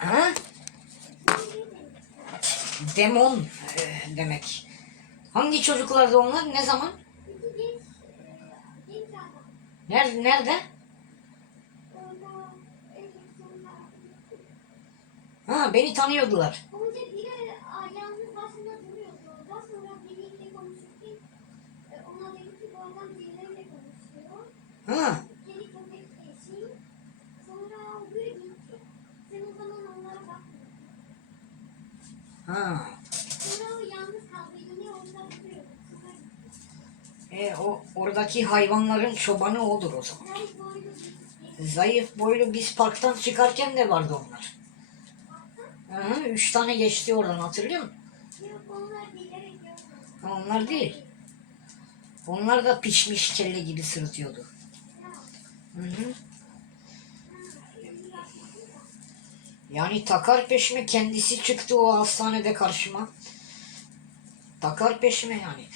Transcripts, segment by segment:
Ha? Demon e, demek. Hangi çocuklardı onlar? Ne zaman? Nerede? Nerede? Ha beni tanıyordular. Önce gitti. E, o oradaki hayvanların çobanı odur o zaman. Zayıf boylu biz parktan çıkarken de vardı onlar. Hı, üç tane geçti oradan hatırlıyor musun? Ha, onlar değil. Onlar da pişmiş kelle gibi sırıtıyordu. Hı hı. Yani takar peşime kendisi çıktı o hastanede karşıma. Takar peşime yani.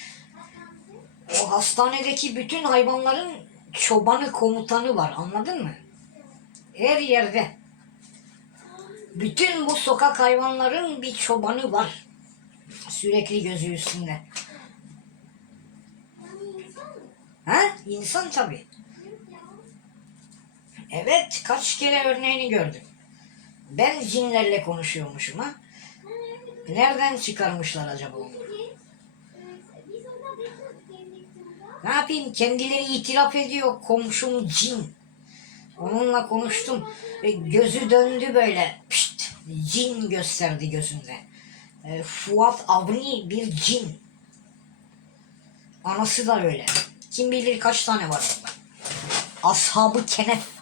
O hastanedeki bütün hayvanların çobanı komutanı var anladın mı? Her yerde. Bütün bu sokak hayvanların bir çobanı var. Sürekli gözü üstünde. Ha? İnsan tabii. Evet, kaç kere örneğini gördüm. Ben cinlerle konuşuyormuşum ha. Nereden çıkarmışlar acaba onu? Ne yapayım? Kendileri itiraf ediyor. Komşum cin. Onunla konuştum. E, gözü döndü böyle. Pişt, cin gösterdi gözünde. E, Fuat Avni bir cin. Anası da öyle. Kim bilir kaç tane var orada. Ashabı Kenef.